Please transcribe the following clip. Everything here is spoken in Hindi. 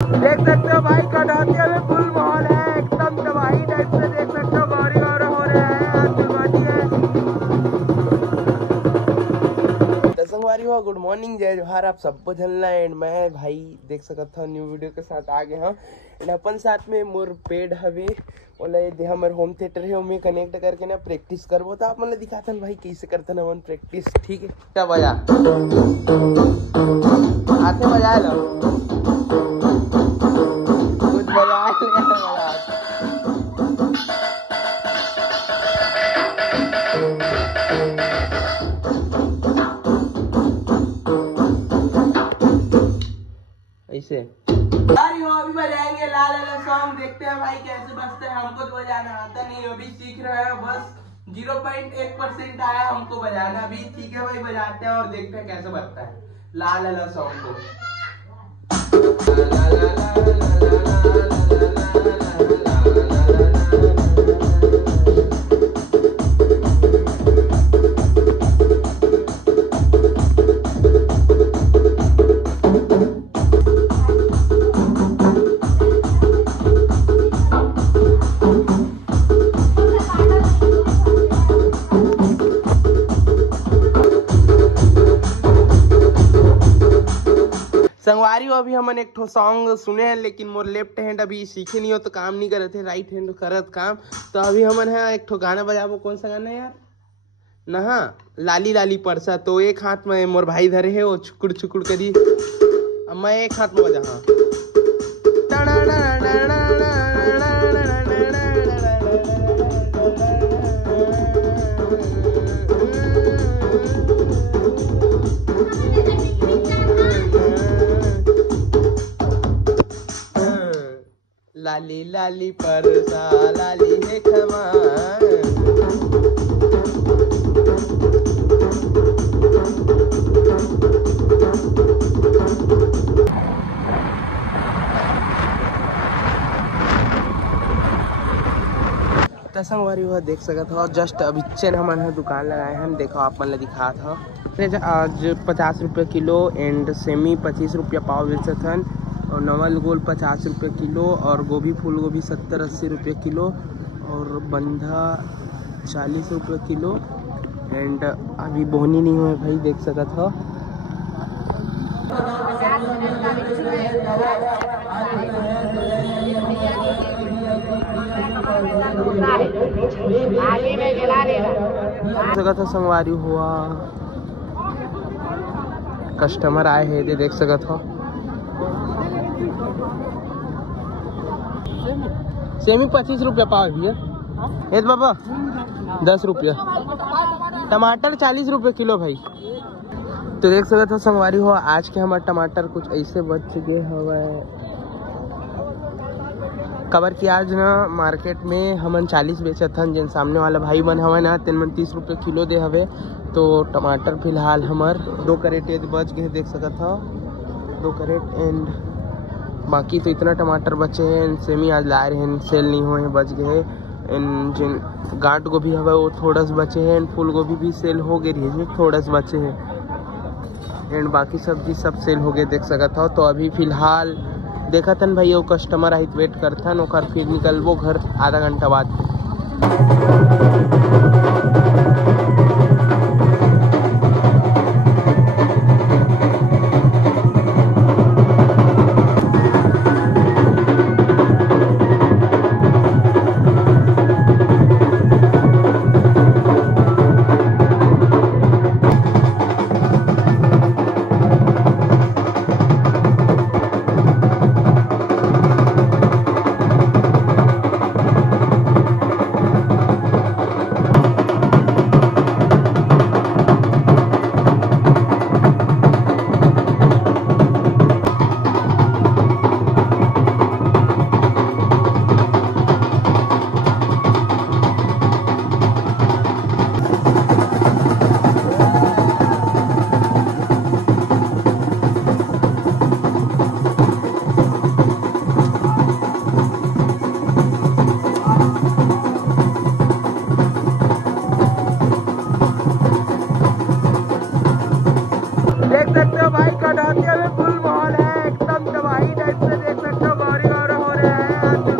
देख सकते हो भाई कटौतिया में फुल माहौल है, एकदम तबाही टाइप से। देख सकते हो गौरी गौरा हो रहा है, आज शुरुआती है। संगवारी हो, गुड मॉर्निंग, जय जोहार, आप सबको झलना। एंड मैं भाई देख सकता हूँ न्यू वीडियो के साथ आ गए हाँ। एंड अपन साथ में मोर पेड हवे बोला ये हमारे होम थिएटर है, उनमें कनेक्ट करके ना प्रैक्टिस करबो। तो आप मतलब दिखाता भाई कैसे करते ना मन प्रैक्टिस। ठीक है क्या बजा हाथे बजा लो, कुछ बजा ऐसे अभी बजाएंगे लाल वाला सॉन्ग। देखते हैं भाई कैसे बजते हैं। हमको तो बजाना आता नहीं, अभी सीख रहे हैं, बस 0.1% आया हमको बजाना अभी। ठीक है भाई बजाते हैं और देखते हैं कैसे बजता है लाल वाला सॉन्ग को। संगवारी हो अभी हमन एक ठो सॉन्ग सुने हैं, लेकिन मोर लेफ्ट हैंड अभी सीखे नहीं हो तो काम नहीं करे थे, राइट हैंड करत काम। तो अभी हमन है एक ठो गाना बजाबो। कौन सा गाना है यार? नहा लाली लाली परसा। तो एक हाथ में मोर भाई धरे है, वो छुकुड़ छुकुड़ करी, मैं एक हाथ में बजा हाँ। लाली लाली परसा लाली है खमान। संगवारी हुआ देख सकता हो, जस्ट अभी चेन हमारे दुकान लगाए हैं। देखो आप मन दिखा था आज 50 रुपये किलो एंड सेमी 25 रुपया पाव बेचत हन, और नवल गोल 50 रुपये किलो, और गोभी फूल गोभी 70-80 रुपये किलो, और बंधा 40 रुपये किलो। एंड अभी बोहनी नहीं हुए भाई देख सकत हो। सकत संगवारी हुआ कस्टमर आए हैं, देख सकत हो। सेमी 25 रुपया पाव है ये बाबा, 10 रुपया। टमाटर 40 रुपये किलो भाई। तो देख सकते हो संगवारी हो, आज के हमारे टमाटर कुछ ऐसे बच चुके हवे। कवर की आज ना मार्केट में हमन 40 बेचत हन, जिन सामने वाला भाई मन हवे ना तेन मन 30 रुपये किलो दे हवे। तो टमाटर फिलहाल हमार 2 कैरेट बच गए, देख सकत हो 2 कैरेट। एंड बाकी तो इतना टमाटर बचे हैं। सेमी आज ला रहे हैं, सेल नहीं हुए हैं, बच गए हैं। एंड जिन गांठ गोभी हवा वो थोड़ा सा बचे हैं, एंड फूल गोभी भी सेल हो गई है, थोड़ा सा बचे हैं। एंड बाकी सब्जी सब सेल हो गए देख सकता हो। तो अभी फिलहाल देखा था भाई वो कस्टमर आई वेट करथन, और फिर निकलबो घर आधा घंटा बाद। रात